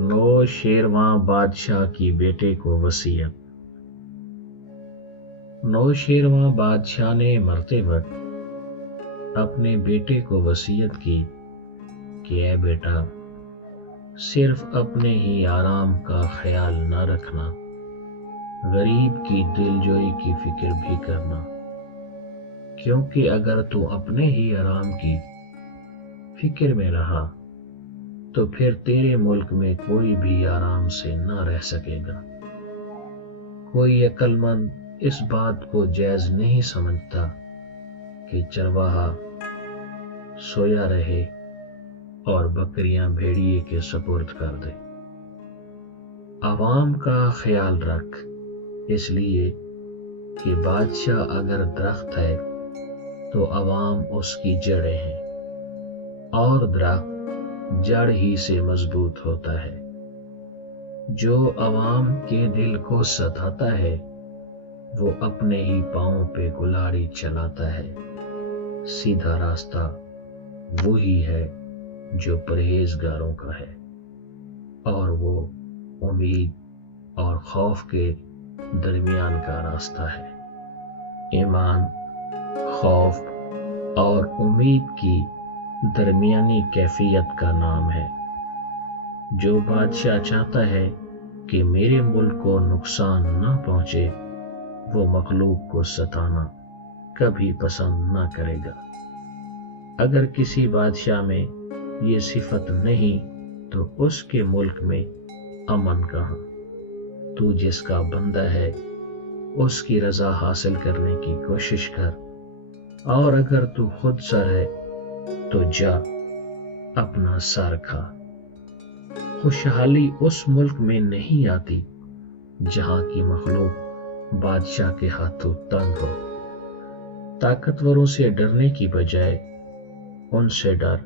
नौशेरवां बादशाह की बेटे को वसीयत। नौशेरवां बादशाह ने मरते वक्त अपने बेटे को वसीयत की कि ऐ बेटा, सिर्फ अपने ही आराम का ख्याल न रखना, गरीब की दिलजोई की फिक्र भी करना, क्योंकि अगर तू अपने ही आराम की फिक्र में रहा तो फिर तेरे मुल्क में कोई भी आराम से न रह सकेगा। कोई अक्लमंद इस बात को जायज नहीं समझता कि चरवाहा सोया रहे और बकरियां भेड़िए के सुपुर्द कर दे। आवाम का ख्याल रख, इसलिए कि बादशाह अगर दरख्त है तो अवाम उसकी जड़ें हैं, और दरख्त जड़ ही से मजबूत होता है। जो अवाम के दिल को सताता है वो अपने ही पांव पे कुल्हाड़ी चलाता है। सीधा रास्ता वही है जो परहेजगारों का है, और वो उम्मीद और खौफ के दरमियान का रास्ता है। ईमान, खौफ और उम्मीद की दरमियानी कैफियत का नाम है। जो बादशाह चाहता है कि मेरे मुल्क को नुकसान न पहुंचे, वो मखलूक को सताना कभी पसंद न करेगा। अगर किसी बादशाह में ये सिफत नहीं तो उसके मुल्क में अमन कहाँ। तू जिसका बंदा है उसकी रजा हासिल करने की कोशिश कर, और अगर तू खुद सर है तो जा अपना सर खा। खुशहाली उस मुल्क में नहीं आती जहां की मखलूक बादशाह के हाथों तंग हो। ताकतवरों से डरने की बजाय उनसे डर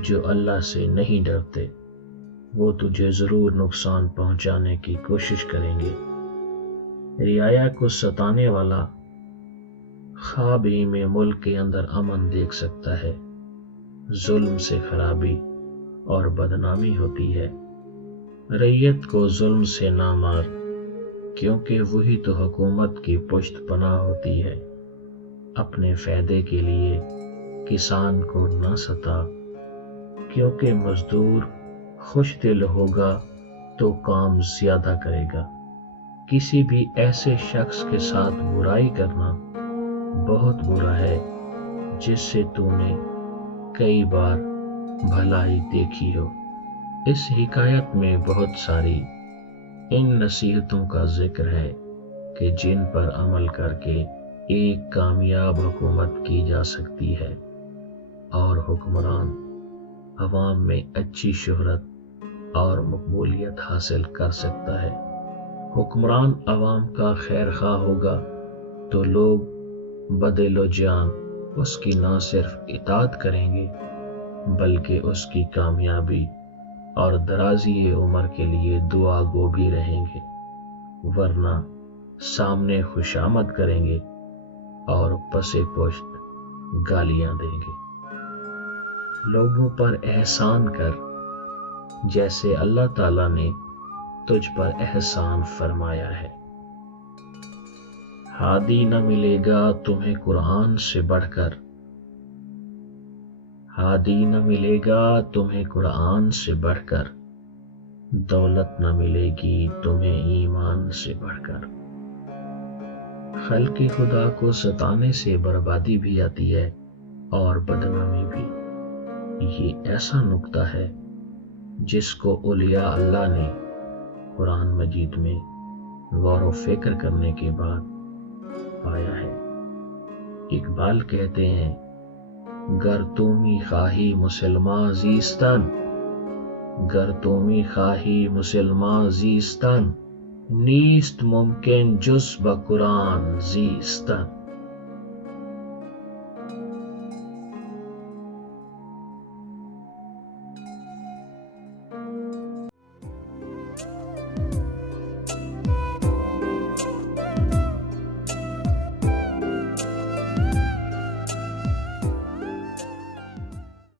जो अल्लाह से नहीं डरते। वो तुझे जरूर नुकसान पहुंचाने की कोशिश करेंगे। रियाया को सताने वाला ख्वाब ही में मुल्क के अंदर अमन देख सकता है। जुल्म से खराबी और बदनामी होती है। रैयत को जुल्म से ना मार, क्योंकि वही तो हुकूमत की पुश्त पनाह होती है। अपने फायदे के लिए किसान को न सता, क्योंकि मजदूर खुश दिल होगा तो काम ज्यादा करेगा। किसी भी ऐसे शख्स के साथ बुराई करना बहुत बुरा है जिससे तूने कई बार भलाई देखी हो। इस हिकायत में बहुत सारी इन नसीहतों का जिक्र है कि जिन पर अमल करके एक कामयाब हुकूमत की जा सकती है और हुक्मरान अवाम में अच्छी शोहरत और मकबूलियत हासिल कर सकता है। हुक्मरान अवाम का खैर खा होगा तो लोग बदिलो जान उसकी न सिर्फ इताअत करेंगे बल्कि उसकी कामयाबी और दराजी उम्र के लिए दुआ गो भी रहेंगे, वरना सामने खुशामद करेंगे और पसे पुश्त गालियां देंगे। लोगों पर एहसान कर जैसे अल्लाह ताला ने तुझ पर एहसान फरमाया है। हादी न मिलेगा तुम्हें कुरान से बढ़कर, हादी न मिलेगा तुम्हें कुरान से बढ़कर, दौलत न मिलेगी तुम्हें ईमान से बढ़कर। खल्क़े खुदा को सताने से बर्बादी भी आती है और बदनामी भी। ये ऐसा नुक्ता है जिसको औलिया अल्लाह ने कुरान मजीद में गौर व फिक्र करने के बाद पाया है। इकबाल कहते हैं, गर तुमी खाही मुसलमान जीस्तन, गर तुमी खाही मुसलमान जीस्तन, नीस्त मुमकिन जुस ब कुरान जीस्तन।